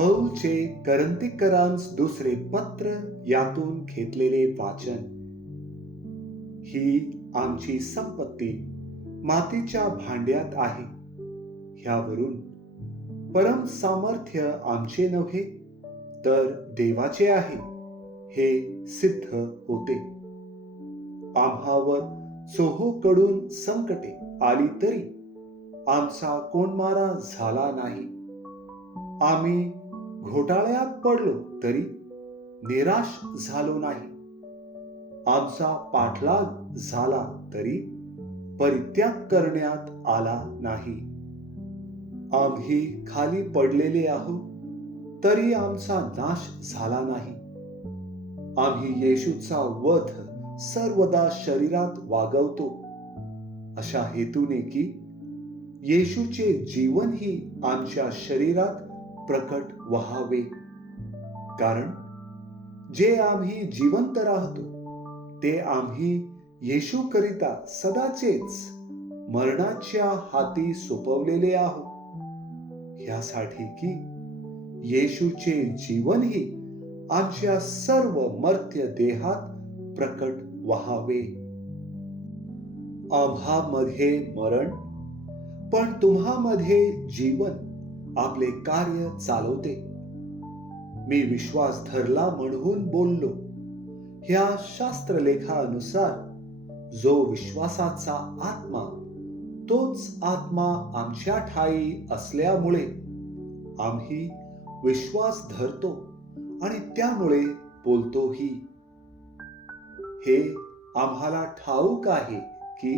पौलचे करंतीकरांस दुसरे पत्र यातून घेतलेले वाचन. ही आमची संपत्ती मातीच्या भांड्यात आहे. ह्यावरून परम सामर्थ्य आमचे नव्हे तर देवाचे आहे हे सिद्ध होते. आम्हावर सोहोकडून संकटे आली तरी आमचा कोणमारा झाला नाही. आम्ही घोटाळ्यात पडलो तरी निराश झालो नाही. आमचा पाठलाग झाला तरी परित्याग करण्यात आला नाही. आम्ही खाली पडलेले आहोत तरी आमचा नाश झाला नाही. आम्ही येशूचा वध सर्वदा शरीरात वागवतो. अशा हेतूने की येशूचे जीवनही आमच्या शरीरात प्रकट व्हावे. कारण जे आम्ही जिवंत राहतो ते आम्ही येशू करिता सदाचेच मरणाच्या हाती सोपवलेले आहोत. यासाठी की येशूचे जीवनही आमच्या सर्व मर्त्य देहात प्रकट व्हावे. आम्हामध्ये मरण पण तुम्हामध्ये जीवन. आपले कार्य चालवते. मी विश्वास धरला म्हणून बोललो. ह्या शास्त्रलेखानुसार जो विश्वासाचा आत्मा तोच आत्मा आमच्या ठाई असल्यामुळे आम्ही विश्वास धरतो आणि त्यामुळे बोलतोही. हे आम्हाला ठाऊक आहे की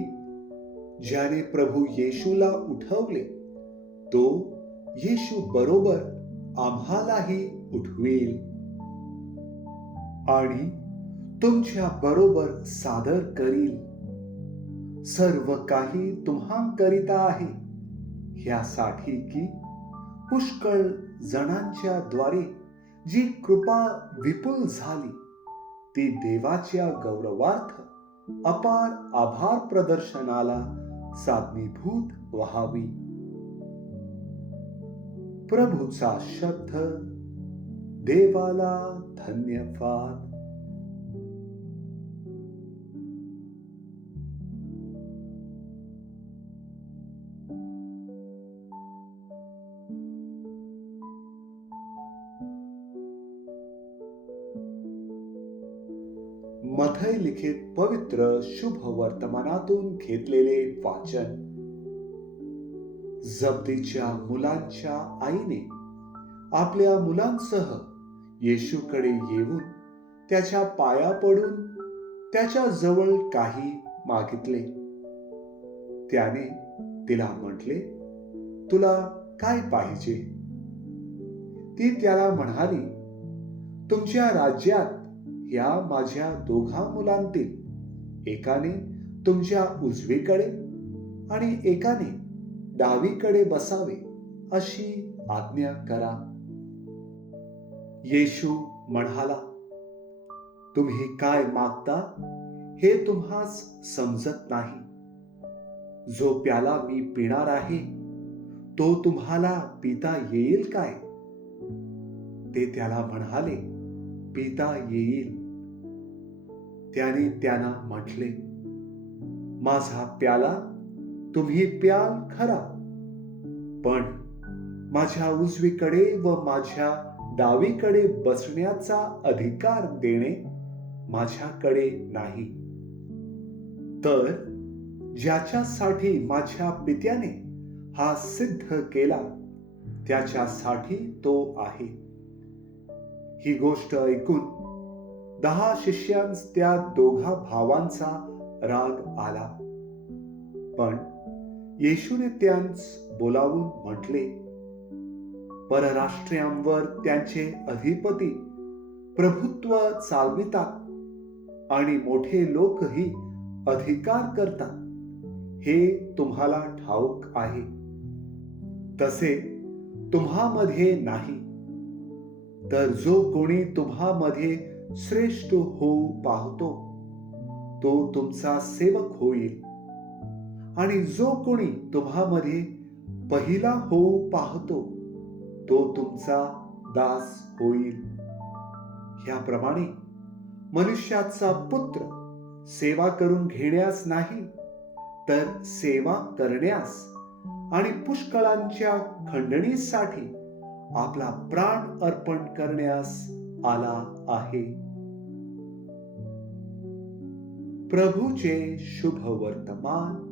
ज्याने प्रभू येशूला उठवले तो येशू बरोबर आम्हालाही उठवेल. आणि तुमच्या बरोबर सादर करील. सर्व काही तुम्हाकरिता आहे. ह्यासाठी की पुष्कळ जणांच्या द्वारे जी कृपा विपुल झाली ती देवाच्या गौरवार्थ अपार आभार प्रदर्शनाला साधनीभूत व्हावी. प्रभूचा शब्द देवाला धन्यवाद. मथय लिखित पवित्र शुभ वर्तमानातून घेतलेले वाचन. जबदीच्या मुलांच्या आईने आपल्या मुलांसह येशूकडे येऊन त्याच्या पाया पडून त्याच्याजवळ काही मागितले. त्याने तिला म्हटले तुला काय पाहिजे? ती त्याला म्हणाली तुमच्या राज्यात या माझ्या दोघा मुलांतील एकाने तुमच्या उजवीकडे आणि एकाने डावीकडे बसावे अशी आज्ञा करा. येशू म्हणाला तुम्ही काय मागता हे तुम्हास समजत नाही. जो प्याला मी पिणार आहे तो तुम्हाला पिता येईल काय? ते त्याला म्हणाले पिता येईल. त्याने त्यांना म्हटले माझा प्याला तुम्ही प्याल खरा. पण माझ्या उजवीकडे व माझ्या डावीकडे बसण्याचा अधिकार देणे माझ्याकडे नाही. तर ज्याच्यासाठी माझ्या पित्याने हा सिद्ध केला त्याच्यासाठी तो आहे. ही गोष्ट ऐकून दहा शिष्यांस त्या दोघा भावांचा राग आला. पण येशूने त्यांस बोलावून म्हटले परराष्ट्रीयांवर त्यांचे अधिपती प्रभुत्व चालवितात आणि मोठे लोकही अधिकार करतात. हे तुम्हाला ठाऊक आहे. तसे तुम्हामध्ये नाही. तर जो कोणी तुम्हामध्ये श्रेष्ठ होऊ पाहतो तो तुमचा सेवक होईल. आणि जो कोणी तुम्हामध्ये पहिला होऊ पाहतो तो तुमचा दास होईल. ह्याप्रमाणे मनुष्याचा पुत्र सेवा करून घेण्यास नाही तर सेवा करण्यास आणि पुष्कळांच्या खंडणीसाठी आपला प्राण अर्पण करण्यास आला आहे. प्रभूचे शुभ वर्तमान.